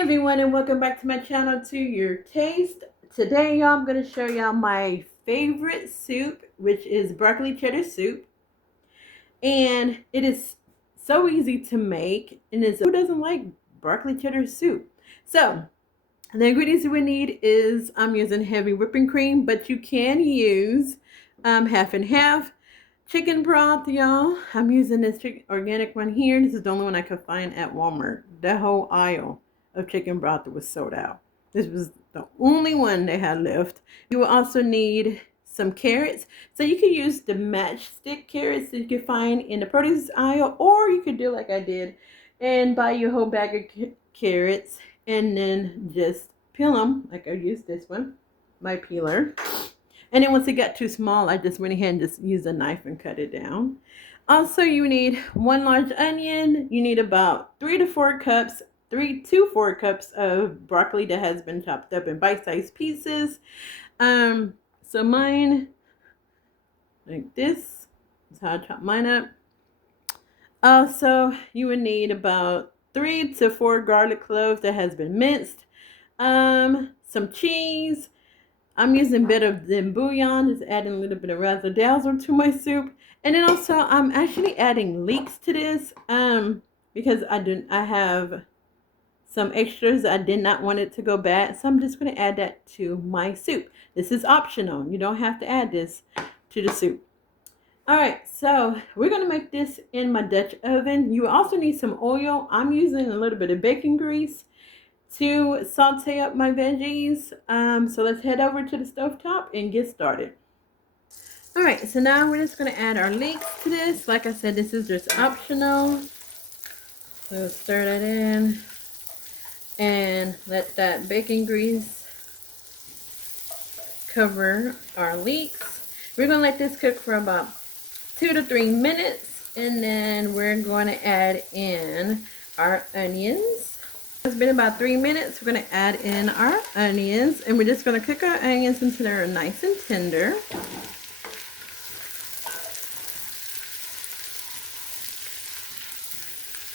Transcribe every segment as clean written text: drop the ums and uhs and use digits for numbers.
Everyone, and welcome back to my channel, To Your Taste. Today y'all, I'm going to show y'all my favorite soup, which is broccoli cheddar soup. And it is so easy to make, and who doesn't like broccoli cheddar soup? So the ingredients we need is, I'm using heavy whipping cream, but you can use half and half. Chicken broth, y'all. I'm using this organic one here. This is the only one I could find at Walmart. That whole aisle of chicken broth was sold out. This was the only one they had left. You will also need some carrots. So you can use the matchstick carrots that you can find in the produce aisle, or you could do like I did and buy your whole bag of carrots and then just peel them. Like I used this one, my peeler. And then once it got too small, I just went ahead and just used a knife and cut it down. Also, you need one large onion. You need about 3 to 4 cups, 3 to 4 cups of broccoli that has been chopped up in bite-sized pieces. So mine, like this, is how I chop mine up. Also, you would need about 3 to 4 garlic cloves that has been minced. Some cheese. I'm using a bit of the bouillon, just adding a little bit of razzle dazzle to my soup. And then also I'm actually adding leeks to this because I have some extras. I did not want it to go bad, so I'm just going to add that to my soup. This is optional. You don't have to add this to the soup. Alright, so we're going to make this in my Dutch oven. You also need some oil. I'm using a little bit of bacon grease to saute up my veggies. So let's head over to the stovetop and get started. All right, so now we're just going to add our leeks to this. Like I said, this is just optional. So stir that in and let that bacon grease cover our leeks. We're going to let this cook for about 2 to 3 minutes, and then we're going to add in our onions. It's been about 3 minutes. We're going to add in our onions, and we're just going to cook our onions until they're nice and tender.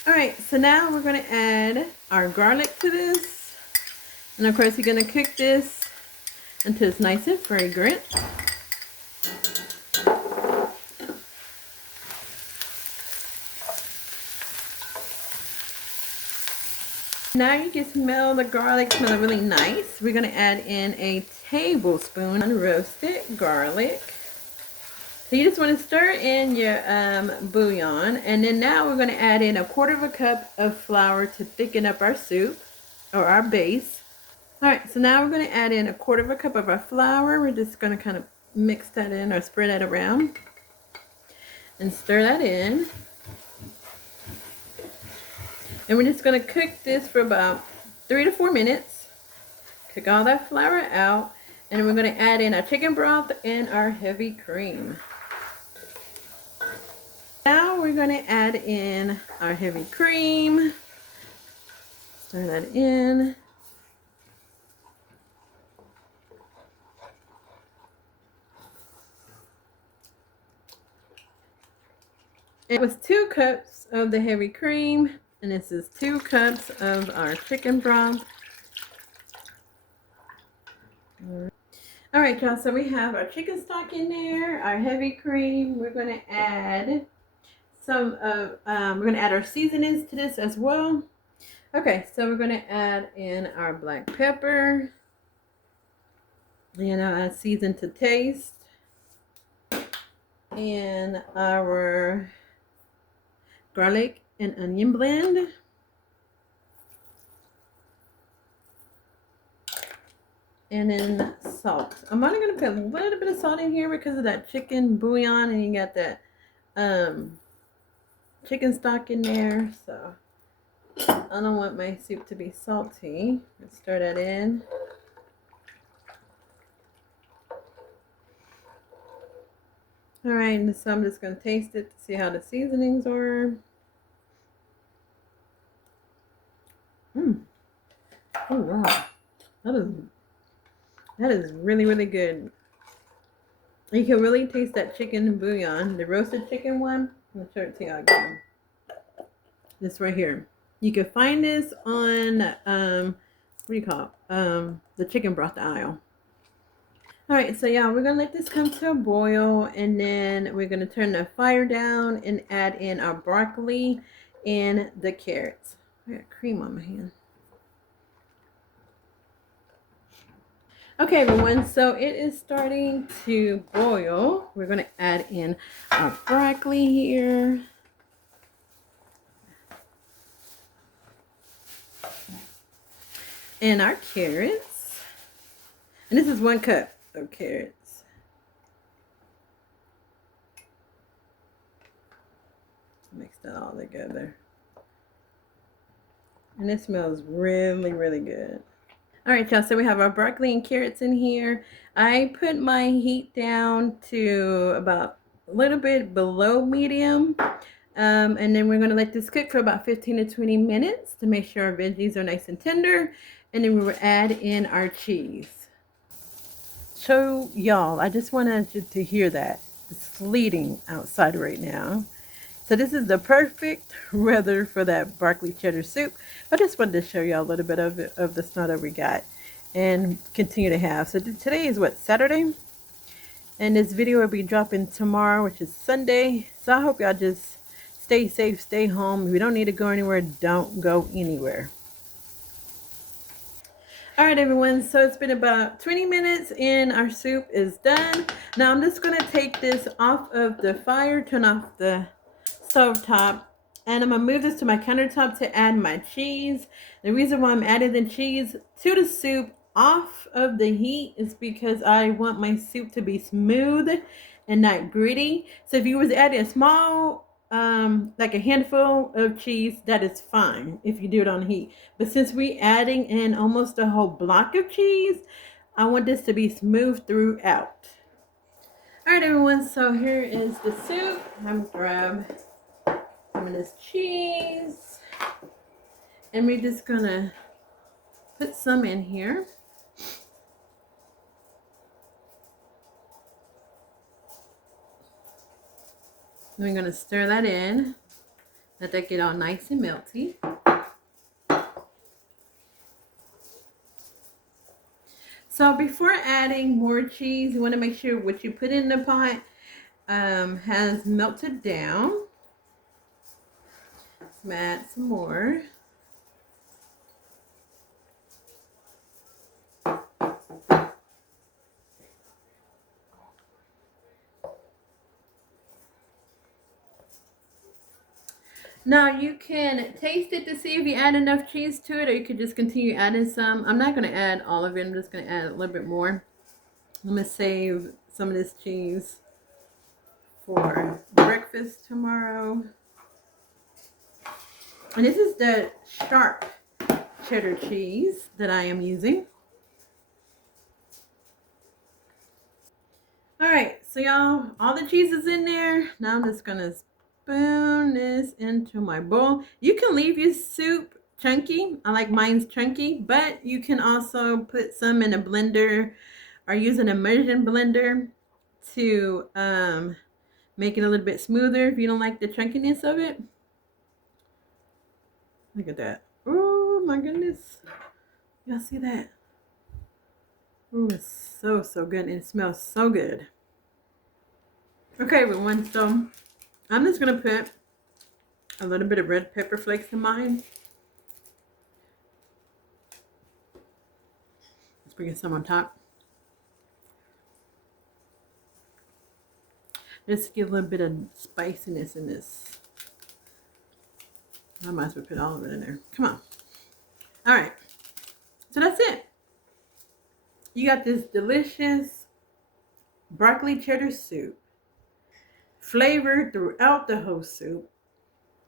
Alright, so now we're going to add our garlic to this. And of course, you're going to cook this until it's nice and fragrant. Now you can smell the garlic smelling really nice. We're going to add in a tablespoon of roasted garlic. So you just want to stir in your bouillon. And then now we're going to add in 1/4 cup of flour to thicken up our soup, or our base. Alright, so now we're going to add in 1/4 cup of our flour. We're just going to kind of mix that in or spread that around. And stir that in. And we're just going to cook this for about 3 to 4 minutes. Cook all that flour out. And we're going to add in our chicken broth and our heavy cream. Now we're going to add in our heavy cream. Stir that in. It was 2 cups of the heavy cream. And this is 2 cups of our chicken broth. Alright, y'all, so we have our chicken stock in there, our heavy cream. We're going to add we're going to add our seasonings to this as well. Okay, so we're going to add in our black pepper. And I'll season to taste. And our garlic and onion blend. And then salt. I'm only going to put a little bit of salt in here because of that chicken bouillon, and you got that chicken stock in there. So I don't want my soup to be salty. Let's stir that in. Alright, so I'm just going to taste it to see how the seasonings are. Oh wow, that is really, really good. You can really taste that chicken bouillon, the roasted chicken one. I'm going to show it to you again. This right here. You can find this on what do you call it? The chicken broth aisle. All right, so yeah, we're gonna let this come to a boil, and then we're gonna turn the fire down and add in our broccoli and the carrots. I got cream on my hand. Okay, everyone, so it is starting to boil. We're gonna add in our broccoli here. And our carrots. And this is 1 cup of carrots. Mix that all together. And it smells really, really good. All right, y'all, so we have our broccoli and carrots in here. I put my heat down to about a little bit below medium. And then we're going to let this cook for about 15 to 20 minutes to make sure our veggies are nice and tender. And then we will add in our cheese. So, y'all, I just wanted you to hear that. It's sleeting outside right now. So this is the perfect weather for that broccoli cheddar soup. I just wanted to show y'all a little bit of the snow that we got and continue to have. So today is what, Saturday? And this video will be dropping tomorrow, which is Sunday. So I hope y'all just stay safe, stay home. If you don't need to go anywhere, don't go anywhere. All right, everyone, so it's been about 20 minutes and our soup is done. Now I'm just going to take this off of the fire, turn off the stove top, and I'm going to move this to my countertop to add my cheese. The reason why I'm adding the cheese to the soup off of the heat is because I want my soup to be smooth and not gritty. So if you was adding a small like a handful of cheese, that is fine if you do it on heat. But since we adding in almost a whole block of cheese, I want this to be smooth throughout. All right, everyone, so here is the soup. I'm gonna grab some of this cheese, and we're just gonna put some in here. We're gonna stir that in, let that get all nice and melty. So before adding more cheese, you want to make sure what you put in the pot has melted down. Let's add some more. Now you can taste it to see if you add enough cheese to it, or you could just continue adding some. I'm not going to add all of it. I'm just going to add a little bit more. I'm going to save some of this cheese for breakfast tomorrow. And this is the sharp cheddar cheese that I am using. All right, so y'all, all the cheese is in there. Now I'm just going to spoon this into my bowl. You can leave your soup chunky. I like mine's chunky, but you can also put some in a blender or use an immersion blender to make it a little bit smoother if you don't like the chunkiness of it. Look at that. Oh my goodness. Y'all see that? Oh, it's so, so good. And it smells so good. Okay, everyone, so I'm just going to put a little bit of red pepper flakes in mine. Let's bring some on top. Just give a little bit of spiciness in this. I might as well put all of it in there. Come on. All right. So that's it. You got this delicious broccoli cheddar soup, flavored throughout the whole soup.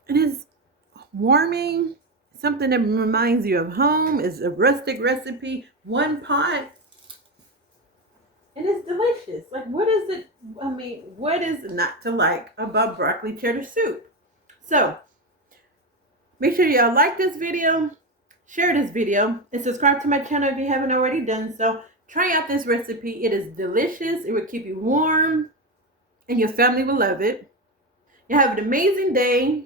It is warming, something that reminds you of home. It's a rustic recipe, one pot, and it's delicious. Like, what is it? I mean, what is not to like about broccoli cheddar soup? So, make sure y'all like this video, share this video, and subscribe to my channel if you haven't already done so. Try out this recipe. It is delicious. It will keep you warm, and your family will love it. You have an amazing day.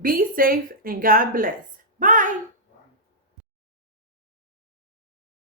Be safe and God bless. Bye.